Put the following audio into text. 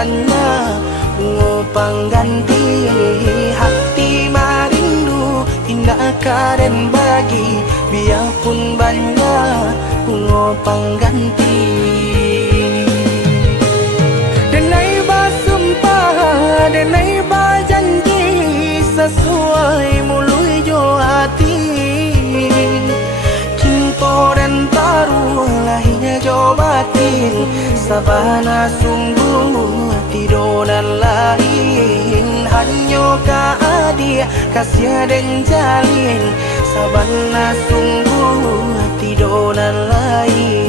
banyak pengganti hati marindu tidak karen bagi biarpun banyak pengganti. Denai basumpah, denai bajanji sesuai mului jo hati. Cinta dan taruh lahirnya jo batin sabana sungguh tidur dan lain hanya keadia kasih dan jalin sabana sungguh tidur dan lain.